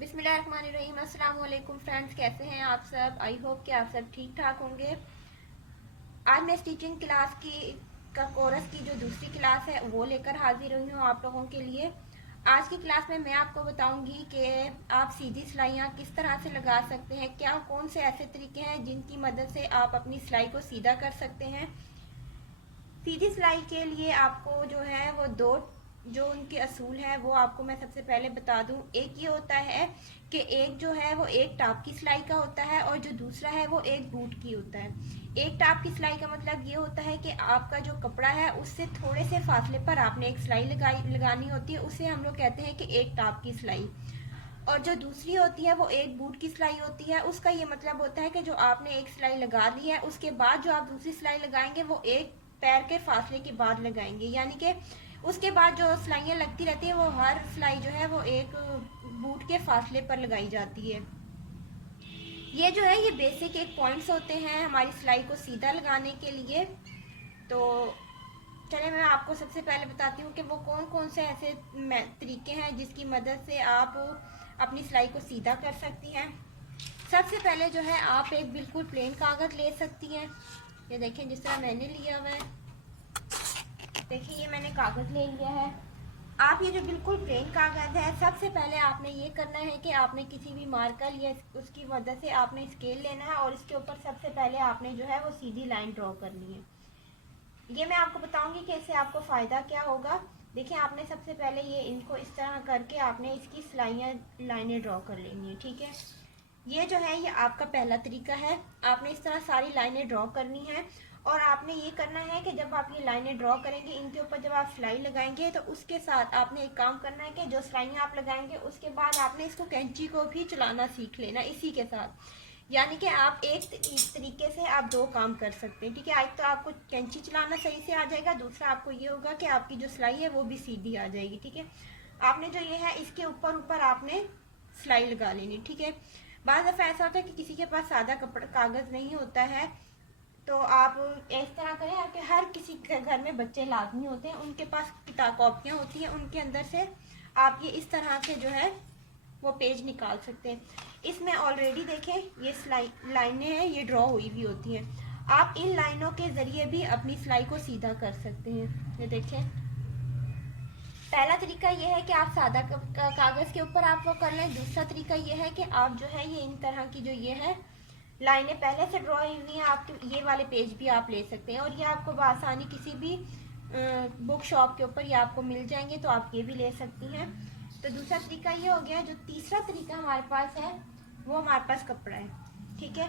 बिस्मिल्लाहिर्रहमानिर्रहीम। अस्सलाम वालेकुम फ्रेंड्स, कैसे हैं आप सब? आई होप कि आप सब ठीक ठाक होंगे। आज मैं स्टिचिंग क्लास का कोर्स की जो दूसरी क्लास है वो लेकर हाजिर हुई हूँ आप लोगों के लिए। आज की क्लास में मैं आपको बताऊंगी कि आप सीधी सिलाइयाँ किस तरह से लगा सकते हैं, क्या कौन से ऐसे तरीके हैं जिनकी मदद से आप अपनी सिलाई को सीधा कर सकते हैं। सीधी सिलाई के लिए आपको जो है वो दो जो उनके असूल हैं वो आपको मैं सबसे पहले बता दूं। एक ये होता है कि एक जो है वो एक टाप की सिलाई का होता है और जो दूसरा है वो एक बूट की होता है। एक टाप की सिलाई का मतलब ये होता है कि आपका जो कपड़ा है उससे थोड़े से फासले पर आपने एक सिलाई लगानी होती है, उसे हम लोग कहते हैं कि एक टाप की सिलाई। और जो दूसरी होती है वो एक बूट की सिलाई होती है। उसका ये मतलब होता है कि जो आपने एक सिलाई लगा ली है उसके बाद जो आप दूसरी सिलाई लगाएंगे वो एक पैर के फासले के बाद लगाएंगे, यानी कि उसके बाद जो सिलाइयाँ लगती रहती है वो हर सिलाई जो है वो एक बूट के फासले पर लगाई जाती है। ये जो है ये बेसिक एक पॉइंट्स होते हैं हमारी सिलाई को सीधा लगाने के लिए। तो चलिए मैं आपको सबसे पहले बताती हूँ कि वो कौन कौन से ऐसे तरीके हैं जिसकी मदद से आप अपनी सिलाई को सीधा कर सकती हैं। सबसे पहले जो है आप एक बिल्कुल प्लेन कागज़ ले सकती हैं। ये देखें जिस तरह मैंने लिया हुआ है, देखिए ये मैंने कागज़ ले लिया है। आप ये जो बिल्कुल प्लेन कागज़ है, सबसे पहले आपने ये करना है कि आपने किसी भी मार्कर या उसकी मदद से आपने स्केल लेना है और इसके ऊपर सबसे पहले आपने जो है वो सीधी लाइन ड्रॉ करनी है। ये मैं आपको बताऊंगी कि इससे आपको फ़ायदा क्या होगा। देखिए आपने सबसे पहले ये इनको इस तरह करके आपने इसकी सिलाइयाँ लाइनें ड्रॉ कर लेनी है, ठीक है। ये जो है ये आपका पहला तरीका है। आपने इस तरह सारी लाइनें ड्रॉ करनी है और आपने ये करना है कि जब आप ये लाइनें ड्रॉ करेंगे इनके ऊपर जब आप सिलाई लगाएंगे तो उसके साथ आपने एक काम करना है कि जो सिलाइयाँ आप लगाएंगे उसके बाद आपने इसको कैंची को भी चलाना सीख लेना इसी के साथ। यानी कि आप एक तरीके से आप दो काम कर सकते हैं, ठीक है। एक तो आपको कैंची चलाना सही से आ जाएगा, दूसरा आपको ये होगा कि आपकी जो सिलाई है वो भी सीधी आ जाएगी, ठीक है। आपने जो ये है इसके ऊपर ऊपर आपने सिलाई लगा लेनी, ठीक है। बाज़ दफ़ा ऐसा होता है कि किसी के पास सादा कपड़ा कागज़ नहीं होता है, तो आप इस तरह करें कि हर किसी के घर में बच्चे लाजमी होते हैं, उनके पास किताब कॉपियाँ होती हैं, उनके अंदर से आप ये इस तरह से जो है वो पेज निकाल सकते हैं। इसमें ऑलरेडी देखें ये लाइनें हैं, ये ड्रॉ हुई भी होती हैं। आप इन लाइनों के ज़रिए भी अपनी सिलाई को सीधा कर सकते हैं। ये देखें पहला तरीका ये है कि आप सादा कागज़ के ऊपर आप वो कर लें। दूसरा तरीका ये है कि आप जो है ये इन तरह की जो ये है लाइनें पहले से ड्रॉ हुई हैं, आपके ये वाले पेज भी आप ले सकते हैं और ये आपको बआसानी किसी भी बुक शॉप के ऊपर ये आपको मिल जाएंगे, तो आप ये भी ले सकती हैं। तो दूसरा तरीका ये हो गया। जो तीसरा तरीका हमारे पास है वो हमारे पास कपड़ा है, ठीक है।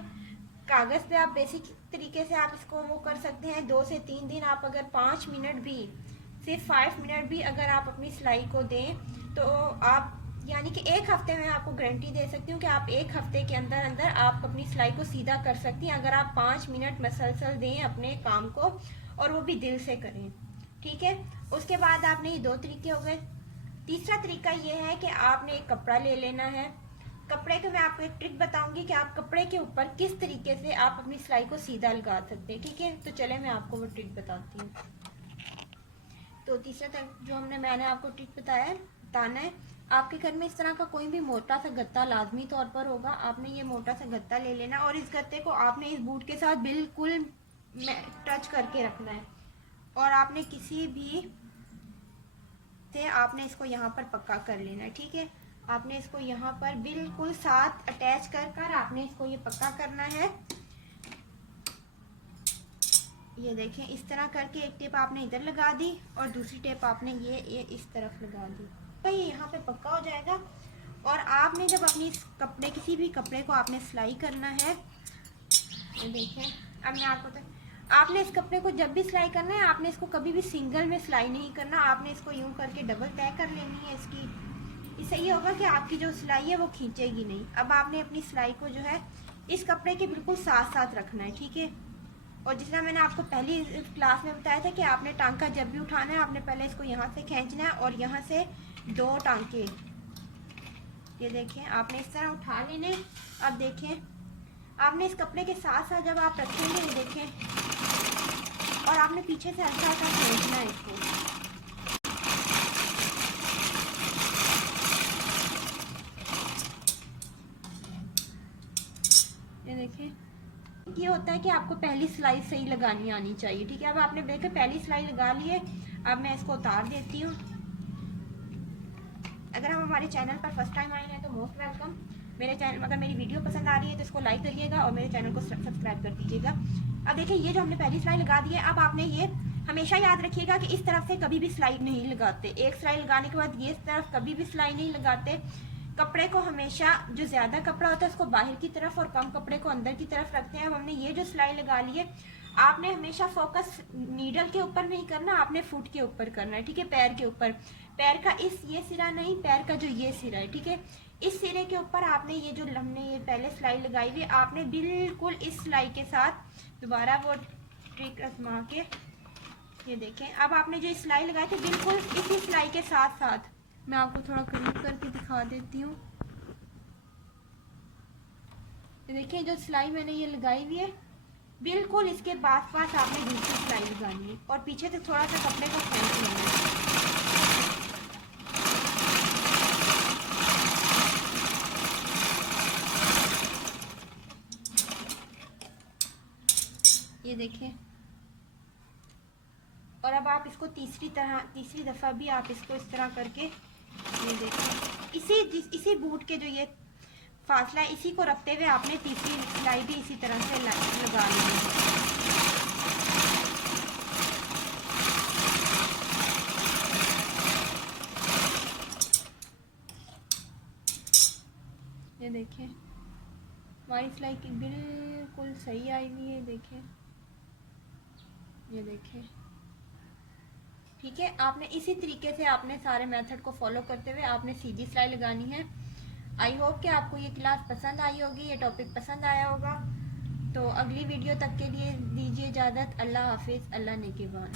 कागज़ पे आप बेसिक तरीके से आप इसको वो कर सकते हैं। 2 से 3 दिन आप अगर 5 मिनट भी, सिर्फ 5 मिनट भी अगर आप अपनी सिलाई को दें तो आप यानी कि 1 हफ्ते में आपको गारंटी दे सकती हूँ कि आप 1 हफ्ते के अंदर अंदर आप अपनी सिलाई को सीधा कर सकती हैं, अगर आप 5 मिनट मसलसल दें अपने काम को और वो भी दिल से करें, ठीक है। उसके बाद आपने ये 2 तरीके हो गए। तीसरा तरीका ये है कि आपने एक कपड़ा ले लेना है। कपड़े को मैं आपको एक ट्रिक बताऊंगी कि आप कपड़े के ऊपर किस तरीके से आप अपनी सिलाई को सीधा लगा सकते हैं, ठीक है। तो चले मैं आपको वो ट्रिक बताती हूँ। तो तीसरा तक जो मैंने आपको ट्रिक बताना है। आपके घर में इस तरह का कोई भी मोटा सा गत्ता लाजमी तौर पर होगा। आपने ये मोटा सा गत्ता ले लेना और इस गत्ते को आपने इस बूट के साथ बिल्कुल टच करके रखना है और आपने किसी भी से आपने इसको यहाँ पर पक्का कर लेना है, ठीक है। आपने इसको यहाँ पर बिल्कुल साथ अटैच कर आपने इसको ये पक्का करना है। ये देखें इस तरह करके एक टेप आपने इधर लगा दी और दूसरी टेप आपने ये इस तरफ लगा दी, तो ये यहाँ पे पक्का हो जाएगा। और आपने जब अपनी किसी भी कपड़े को आपने सिलाई करना है, ये देखें अब मैं आपको आपने इस कपड़े को जब भी सिलाई करना है आपने इसको कभी भी सिंगल में सिलाई नहीं करना, आपने इसको यूं करके डबल तय कर लेनी है इसकी। इससे ये होगा कि आपकी जो सिलाई है वो खींचेगी नहीं। अब आपने अपनी सिलाई को जो है इस कपड़े के बिल्कुल साथ साथ रखना है, ठीक है। और जिस तरह मैंने आपको पहली क्लास में बताया था कि आपने टांका जब भी उठाना है आपने पहले इसको यहाँ से खींचना है और यहाँ से 2 टांके, ये देखें आपने इस तरह उठा लेने। अब देखें आपने इस कपड़े के साथ साथ जब आप रखेंगे, ये देखें, और आपने पीछे से हल्का हल्का खींचना है इसको। ये होता है कि आपको पहली सिलाई सही लगानी आनी चाहिए। ठीक है, अब आपने देखा पहली सिलाई लगा ली है। अब मैं इसको उतार देती हूँ। अगर हम हमारे चैनल पर फर्स्ट टाइम आए हैं तो मोस्ट वेलकम। मेरे चैनल अगर मेरी वीडियो पसंद आ रही है तो इसको लाइक करिएगा और मेरे चैनल को सब्सक्राइब कर दीजिएगा। अब देखिए ये जो हमने पहली सिलाई लगा दी है, अब आपने ये हमेशा याद रखिएगा कि इस तरफ से कभी भी सिलाई नहीं लगाते। एक सिलाई लगाने के बाद ये इस तरफ कभी भी सिलाई नहीं लगाते। कपड़े को हमेशा जो ज़्यादा कपड़ा होता है उसको बाहर की तरफ और कम कपड़े को अंदर की तरफ रखते हैं। हमने ये जो सिलाई लगा ली है, आपने हमेशा फोकस नीडल के ऊपर नहीं करना, आपने फुट के ऊपर करना है। ठीक है, पैर के ऊपर, पैर का इस ये सिरा नहीं, पैर का जो ये सिरा है, ठीक है, इस सिरे के ऊपर आपने ये जो हमने ये पहले सिलाई लगाई हुई, आपने बिल्कुल इस सिलाई के साथ दोबारा वो ट्रिक आजमा के, ये देखें, अब आपने जो सिलाई लगाई थी बिल्कुल इसी सिलाई के साथ साथ, मैं आपको थोड़ा करीब करके दिखा देती हूँ। देखिए जो सिलाई मैंने ये लगाई हुई है, बिल्कुल इसके पास आपने दूसरी सिलाई लगानी है और पीछे से थोड़ा सा कपड़े को खींच लेना है। ये देखिए, और अब आप इसको तीसरी दफ़ा भी आप इसको इस तरह करके, ये देखिए, इसी बूट के जो ये फासला है इसी को रखते हुए आपने तीसरी सिलाई भी इसी तरह से लगा ली है। ये देखें हमारी सिलाई की बिल्कुल सही आई हुई है। देखें, ये देखें, ठीक है, आपने इसी तरीके से आपने सारे मेथड को फॉलो करते हुए आपने सीधी सिलाई लगानी है। आई होप कि आपको ये क्लास पसंद आई होगी, ये टॉपिक पसंद आया होगा। तो अगली वीडियो तक के लिए दीजिए इजाज़त। अल्लाह हाफिज़, अल्लाह निगहबान।